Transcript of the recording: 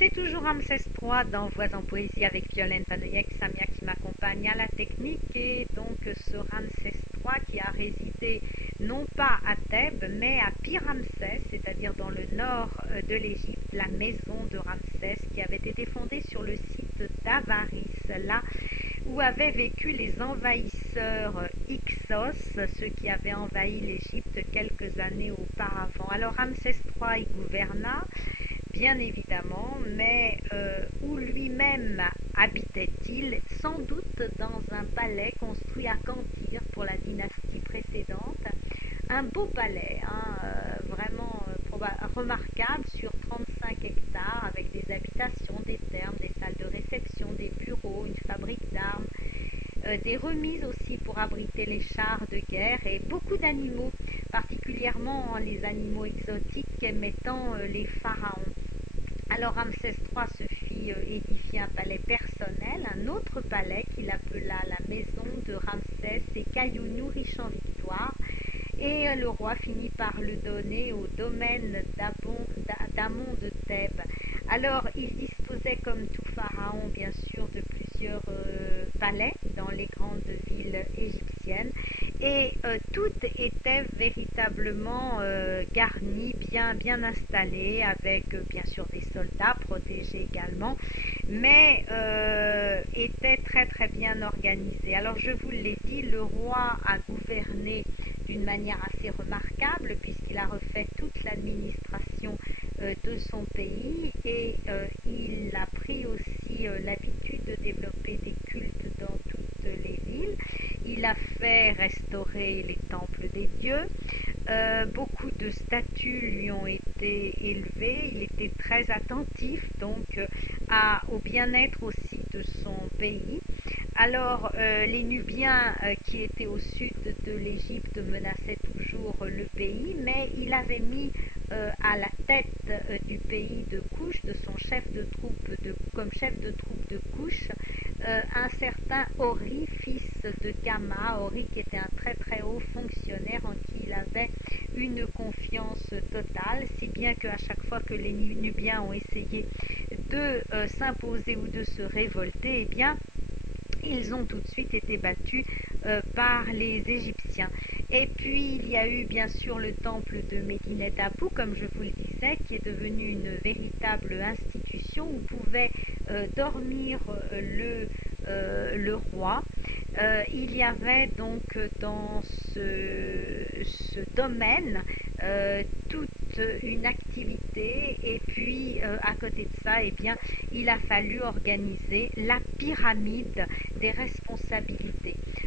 C'est toujours Ramsès III dans Voix en poésie avec Violaine Vanoyek, Samia qui m'accompagne à la technique, et donc ce Ramsès III qui a résidé non pas à Thèbes mais à Pi-Ramsès, c'est-à-dire dans le nord de l'Égypte, la maison de Ramsès qui avait été fondée sur le site d'Avaris, là où avaient vécu les envahisseurs Hyksos, ceux qui avaient envahi l'Égypte quelques années auparavant. Alors Ramsès III y gouverna, bien évidemment, mais où lui-même habitait-il? Sans doute dans un palais construit à Cantyre pour la dynastie précédente. Un beau palais, hein, vraiment remarquable, sur 35 hectares, avec des habitations, des thermes, des salles de réception, des bureaux, une fabrique d'armes, des remises aussi pour abriter les chars de guerre et beaucoup d'animaux, particulièrement les animaux exotiques émettant les pharaons. Alors Ramsès III se fit édifier un palais personnel, un autre palais qu'il appela la maison de Ramsès et Kayounou, riche en victoire, et le roi finit par le donner au domaine d'Amon de Thèbes. Alors il disposait comme tout pharaon bien sûr de plusieurs palais dans les grandes villes égyptiennes, et tout était véritablement garni, bien installé, avec bien sûr des soldats protégés également, mais était très bien organisé. Alors je vous l'ai dit, le roi a gouverné d'une manière assez remarquable puisqu'il a refait toute l'administration de son pays, et il a pris aussi l'habitude de développer des cultes dans toutes les villes. Il a fait restaurer les temples des dieux. Beaucoup de statues lui ont été élevées. Il était très attentif donc au bien-être aussi de son pays. Alors les Nubiens qui étaient au sud de l'Égypte menaçaient toujours le pays, mais il avait mis à la tête du pays de Couche, de son chef de troupe, comme chef de troupe de Couche, un certain Hori, fils de Gama. Hori qui était un très haut fonctionnaire en qui il avait une confiance totale, si bien qu'à chaque fois que les Nubiens ont essayé de s'imposer ou de se révolter, eh bien ils ont tout de suite été battus par les Égyptiens. Et puis il y a eu bien sûr le temple de Medinet Abou, comme je vous le disais, qui est devenu une véritable institution où pouvait dormir le roi. Il y avait donc dans ce domaine toute une activité, et puis à côté de ça, eh bien, il a fallu organiser la pyramide des responsabilités.